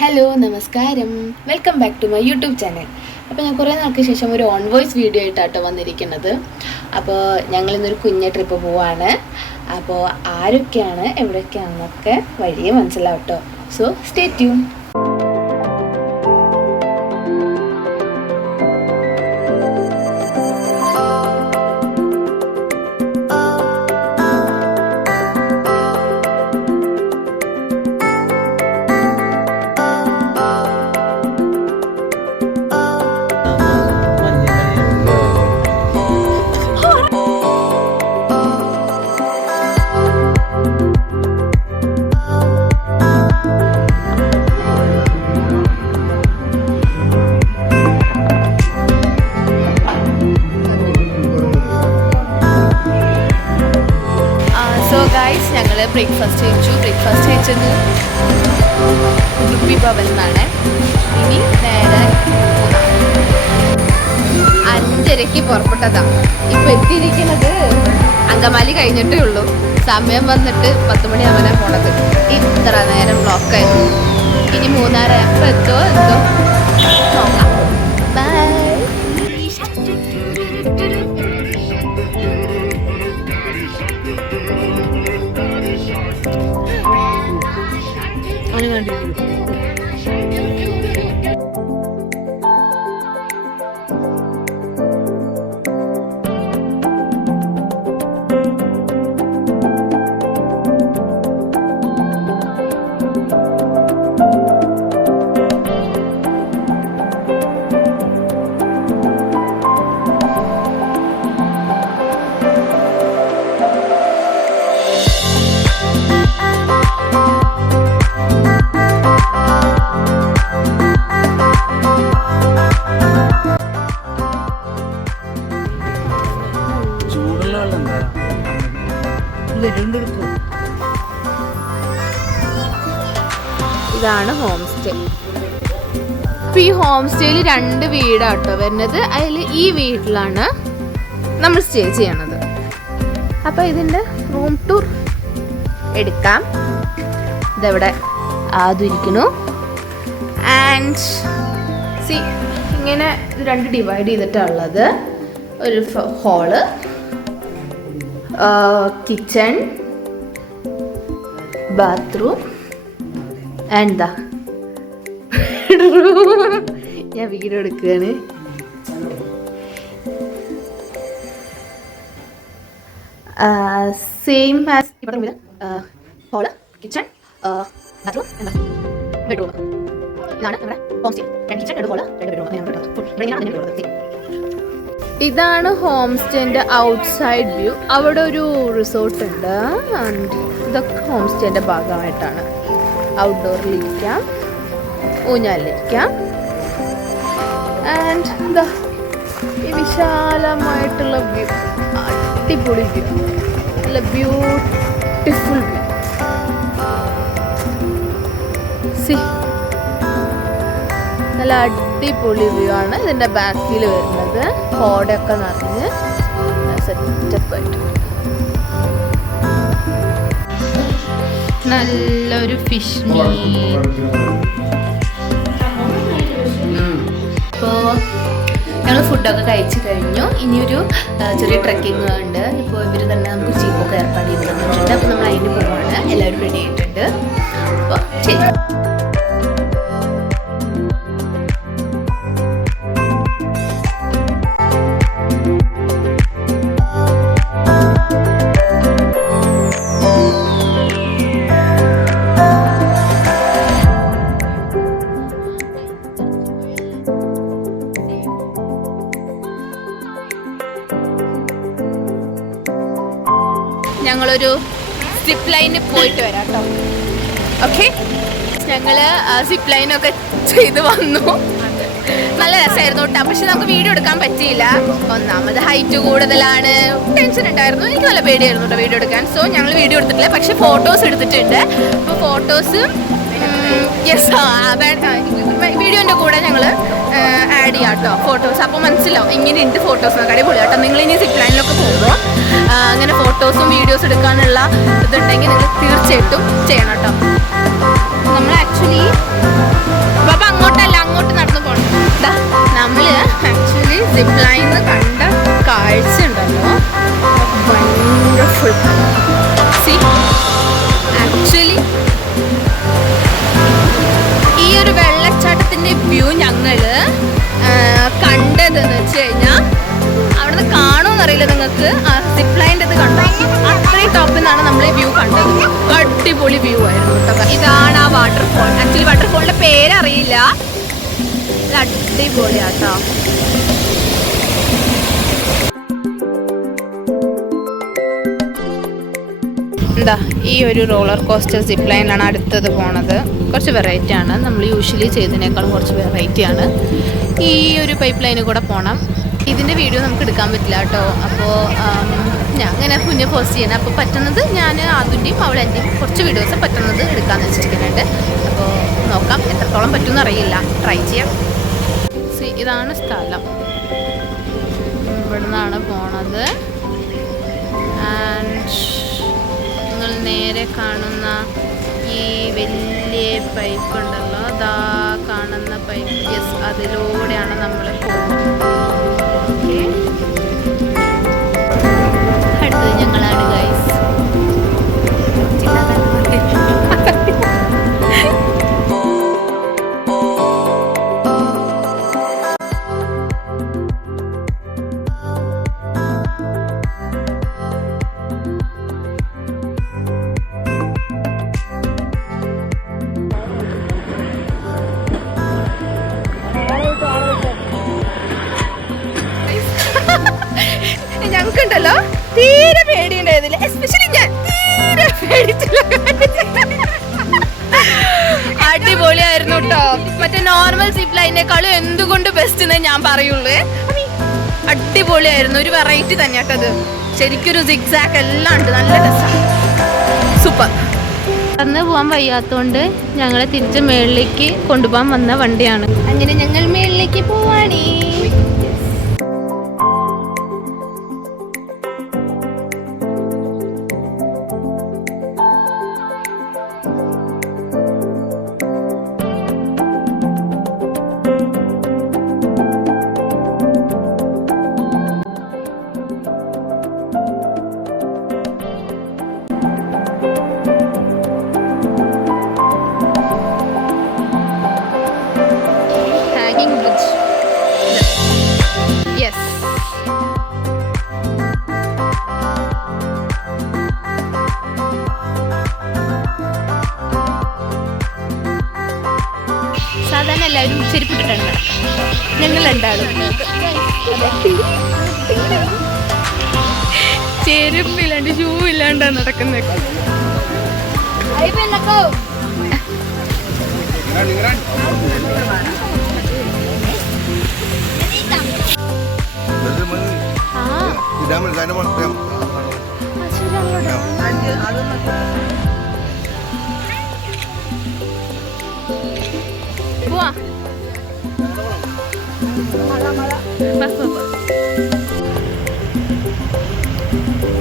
Hello നമസ്കാരം, welcome back to my YouTube channel. അപ്പോൾ ഞാൻ കുറേ നാൾക്ക് ശേഷം ഒരു ഓൺ വോയിസ് വീഡിയോ ആയിട്ടാട്ടോ വന്നിരിക്കുന്നത്. അപ്പോൾ ഞങ്ങളിന്നൊരു കുഞ്ഞ ട്രിപ്പ് പോവാണ്. അപ്പോൾ ആരൊക്കെയാണ് എവിടെയൊക്കെയാണെന്നൊക്കെ വഴിയെ മനസ്സിലാവും കേട്ടോ. So stay tune. ഞങ്ങൾ ബ്രേക്ക്ഫാസ്റ്റ് കഴിച്ചത് ഉടുപ്പി ഭവൻ എന്നാണ്. ഇനി നേരെ 5:30 പുറപ്പെട്ടതാണ്. ഇപ്പോൾ എത്തിയിരിക്കുന്നത് അങ്കമാലി കഴിഞ്ഞിട്ടേ ഉള്ളൂ. സമയം വന്നിട്ട് 10 മണിയാവാനാണ് പോണത്. ഇത്ര നേരം ബ്ലോക്കായിരുന്നു. ഇനി 3:30 ആയപ്പോൾ എന്തോ നോക്കാം. ബൈ. ഇതാണ് ഹോം സ്റ്റേ. ഇപ്പം ഈ ഹോം സ്റ്റേയിൽ 2 വീടാട്ടോ വരുന്നത്. അതിൽ ഈ വീട്ടിലാണ് നമ്മൾ സ്റ്റേ ചെയ്യണത്. അപ്പോൾ ഇതിൻ്റെ റൂം ടൂർ എടുക്കാം. ഇതെവിടെ ആദിരിക്കുന്നു. ആൻഡ് സി ഇങ്ങനെ 2 ഡിവൈഡ് ചെയ്തിട്ടുള്ളത്. ഒരു ഹോള്, കിച്ചൺ, ബാത്റൂം ആൻഡ് ഞാൻ വീഡിയോ എടുക്കുകയാണ്. സെയിം ആസ് ഇവിടെ ഹോള്, കിച്ചൺ, ബാത്റൂം, ബെഡ്റൂം. ഇതാണ് നമ്മുടെ home stay. 2 kitchen, 2 hall, 2 bedroom. ഇതാണ് ഹോം സ്റ്റേൻ്റെ ഔട്ട്സൈഡ് വ്യൂ. അവിടെ ഒരു റിസോർട്ട് ഉണ്ട്. ഇതൊക്കെ ഹോം സ്റ്റേൻ്റെ ഭാഗമായിട്ടാണ്. ഔട്ട്ഡോറിലിരിക്കാം, ഊഞ്ഞാലിരിക്കാം. ആൻഡ് എന്താ ഈ വിശാലമായിട്ടുള്ള വ്യൂ, അടിപൊളി വ്യൂ, നല്ല ബ്യൂട്ടിഫുൾ വ്യൂ. സി നല്ല അടിപൊളി വ്യൂ ആണ്. ഇതിൻ്റെ ബാക്കിൽ വരുന്നത് കോടയൊക്കെ നിറഞ്ഞ് സെറ്റപ്പായിട്ട് നല്ലൊരു ഫിഷ് മീൻ. ഇപ്പോൾ ഞങ്ങൾ ഫുഡൊക്കെ കഴിച്ചു കഴിഞ്ഞു. ഇനിയൊരു ചെറിയ ട്രെക്കിങ് ഉണ്ട്. ഇപ്പോൾ ഇവർ തന്നെ നമുക്ക് ജീപ്പൊക്കെ ഏർപ്പാട് ചെയ്ത് തന്നിട്ടുണ്ട്. അപ്പോൾ നമ്മൾ അതിന് പോവാണ്. എല്ലാവരും റെഡി ആയിട്ടുണ്ട്. അപ്പോൾ ശരി. ഞങ്ങളൊരു സിപ്പ് ലൈനിൽ പോയിട്ട് വരാം കേട്ടോ. ഓക്കെ, ഞങ്ങൾ സിപ്പ് ലൈനൊക്കെ ചെയ്ത് വന്നു. നല്ല രസമായിരുന്നു കേട്ടോ. പക്ഷെ നമുക്ക് വീഡിയോ എടുക്കാൻ പറ്റിയില്ല. ഒന്നാമത് ഹൈറ്റ് കൂടുതലാണ്, ടെൻഷൻ ഉണ്ടായിരുന്നു. എനിക്ക് നല്ല പേടിയായിരുന്നു കേട്ടോ വീഡിയോ എടുക്കാൻ. സോ ഞങ്ങൾ വീഡിയോ എടുത്തിട്ടില്ല, പക്ഷെ ഫോട്ടോസ് എടുത്തിട്ടുണ്ട്. അപ്പോൾ ഫോട്ടോസ് വീഡിയോൻ്റെ കൂടെ ഞങ്ങൾ ആഡ് ചെയ്യാം കേട്ടോ ഫോട്ടോസ്. അപ്പോൾ മനസ്സിലാവും എങ്ങനെയുണ്ട് ഫോട്ടോസ് എന്നൊക്കെ. അടിപൊളി കേട്ടോ. നിങ്ങൾ ഇനി സിപ്പ് ലൈനിലൊക്കെ പോകുമ്പോൾ അങ്ങനെ ഫോട്ടോസും വീഡിയോസ് എടുക്കാനുള്ള ഇതുണ്ടെങ്കിൽ നിങ്ങൾ തീർച്ചയായിട്ടും ചെയ്യണം കേട്ടോ. നമ്മൾ ആക്ച്വലി അടിപൊളി വ്യൂ ആയിരുന്നു കേട്ടോ. ഇതാണ് ആ വാട്ടർഫോൾ. ആക്ച്വലി വാട്ടർഫോളിന്റെ പേരറിയില്ല. ഇത് അടിപൊളിയാട്ടോ. എന്താ ഈ ഒരു റോളർ കോസ്റ്റർ സിപ്പ് ലൈനാണ് അടുത്തത് പോണത്. കുറച്ച് വെറൈറ്റി ആണ്, നമ്മൾ യൂഷ്വലി ചെയ്തതിനേക്കാളും കുറച്ച് വെറൈറ്റി ആണ്. ഈ ഒരു പൈപ്പ് ലൈനിൽ കൂടെ പോകണം. ഇതിൻ്റെ വീഡിയോ നമുക്ക് എടുക്കാൻ പറ്റില്ല കേട്ടോ. അപ്പോൾ ഞാൻ അങ്ങനെ കുഞ്ഞ് പോസ്റ്റ് ചെയ്യണം. അപ്പോൾ പറ്റുന്നത് ഞാൻ അതിൻ്റെയും അവളെൻ്റെയും കുറച്ച് വീഡിയോസ് പറ്റുന്നത് എടുക്കാമെന്ന് വെച്ചിരിക്കുന്നുണ്ട്. അപ്പോൾ നോക്കാം എത്രത്തോളം പറ്റുമെന്ന് അറിയില്ല, ട്രൈ ചെയ്യാം. ഇതാണ് സ്ഥലം, ഇവിടെ നിന്നാണ് പോണത്. ആൻഡ് നിങ്ങൾ നേരെ കാണുന്ന ഈ വലിയ പൈപ്പ് ഉണ്ടല്ലോ, അതാ കാണുന്ന പൈപ്പ്, യെസ്, അതിലൂടെയാണ് നമ്മൾ പോകുന്നത്. ഓക്കെ, അടുത്തത് ഞങ്ങളാണ് ഗൈസ്. ഞങ്ങൾക്കുണ്ടല്ലോ തീരെ പേടിയുണ്ടായിരുന്നില്ല, എസ്പെഷ്യലി ഞാൻ തീരെ പേടിച്ചില്ല. അടിപൊളിയായിരുന്നു കേട്ടോ. മറ്റേ നോർമൽ സിപ്പ് ലൈനേക്കാളും എന്തുകൊണ്ട് ബെസ്റ്റ് എന്നേ ഞാൻ പറയുള്ളൂ. അടിപൊളിയായിരുന്നു, ഒരു വെറൈറ്റി തന്നെ കേട്ടത്. ശരിക്കൊരു സിഗ്സാക്ക് എല്ലാം ഉണ്ട്, നല്ല രസമാണ്, സൂപ്പർ. അന്ന് പോകാൻ വയ്യാത്തോണ്ട് ഞങ്ങളെ തിരിച്ച് മേളിലേക്ക് കൊണ്ടുപോകാൻ വന്ന വണ്ടിയാണ്. അങ്ങനെ ഞങ്ങൾ മേളിലേക്ക് പോവാണേ. സാധാരണ എല്ലാവരും ചെരുപ്പിട്ടിട്ടാണ് നടക്കുക, ഞങ്ങൾ രണ്ടാളും ചെരുപ്പില്ലാണ്ട് ഷൂ ഇല്ലാണ്ടാണ് നടക്കുന്നത്. പോവാ,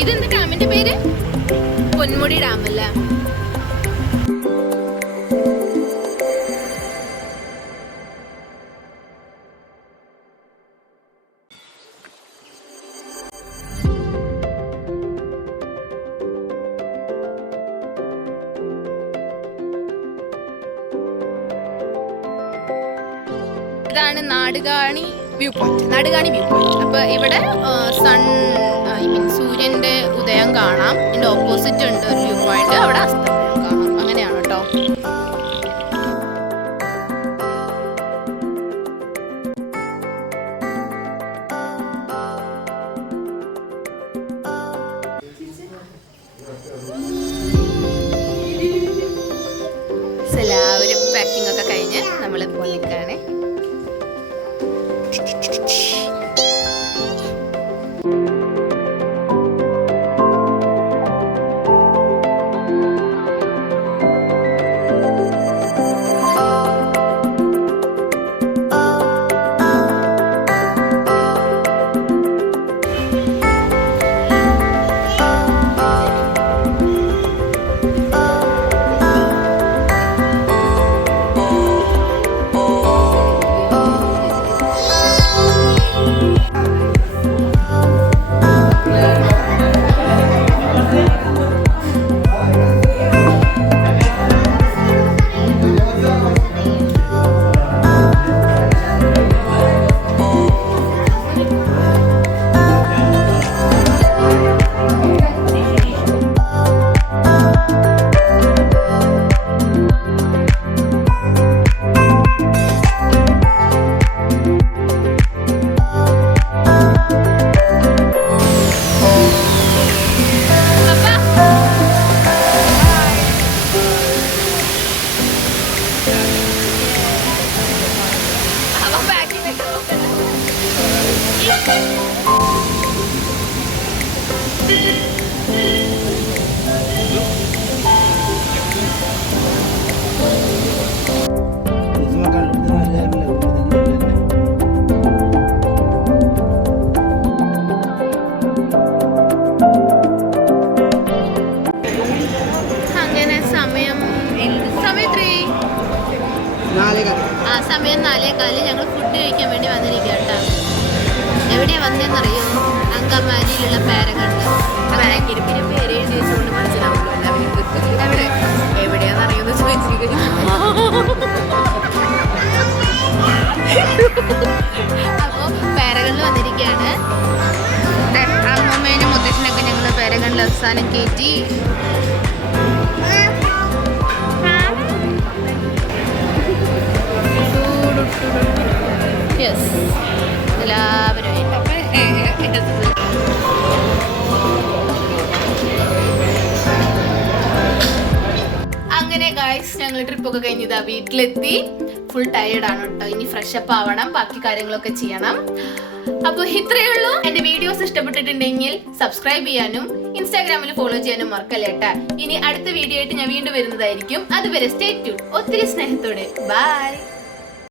ഇതെന്ത് ഡാമിന്റെ പേര്? പൊന്മുടി ഡാം അല്ലേ? ഇതാണ് Nadukani view point. Nadukani view point. അപ്പോൾ ഇവിടെ സൂര്യൻ്റെ ഉദയം കാണാം. ഇതിൻ്റെ ഓപ്പോസിറ്റ് ഉണ്ട് ഒരു വ്യൂ പോയിന്റ്, അവിടെ അസ്തമയം കാണാം. അങ്ങനെയാണ് കേട്ടോ. എല്ലാവരും പാക്കിംഗ് ഒക്കെ കഴിഞ്ഞ് നമ്മളിപ്പോൾ നിൽക്കുകയാണ്. സമയം 4:15 ഞങ്ങൾ ഫുഡ് കഴിക്കാൻ വേണ്ടി വന്നിരിക്കുക കേട്ടോ. എവിടെയാ വന്നതെന്നറിയോ? അങ്കമാലിയിലുള്ള പാരഗണ്ട്. പിന്നെ പേര് ചോദിച്ചുകൊണ്ട് മനസ്സിലാവുമല്ലോ. എവിടെയാണെന്നറിയോന്ന് ചോദിച്ചിരിക്കുന്നു. അപ്പോൾ പാരഗണിൽ വന്നിരിക്കുകയാണ്. അമ്മമ്മേനും മുത്തശ്ശനൊക്കെ ഞങ്ങൾ പാരഗണിൽ അവസാനം കയറ്റി. യെസ്, എല്ലാവരും അങ്ങനെ ഗായ്സ് ഞങ്ങൾ ട്രിപ്പൊക്കെ കഴിഞ്ഞതാ വീട്ടിലെത്തി. ഫുൾ ടയേർഡാണ് കേട്ടോ. ഇനി ഫ്രഷപ്പ് ആവണം, ബാക്കി കാര്യങ്ങളൊക്കെ ചെയ്യണം. അപ്പോൾ ഇത്രയേ ഉള്ളൂ. എൻ്റെ വീഡിയോസ് ഇഷ്ടപ്പെട്ടിട്ടുണ്ടെങ്കിൽ സബ്സ്ക്രൈബ് ചെയ്യാനും ഇൻസ്റ്റാഗ്രാമിൽ ഫോളോ ചെയ്യാനും മറക്കല്ലേ കേട്ടാ. ഇനി അടുത്ത വീഡിയോ ആയിട്ട് ഞാൻ വീണ്ടും വരുന്നതായിരിക്കും. അതുവരെ സ്റ്റേ ട്യൂൺ. ഒത്തിരി സ്നേഹത്തോടെ ബൈ.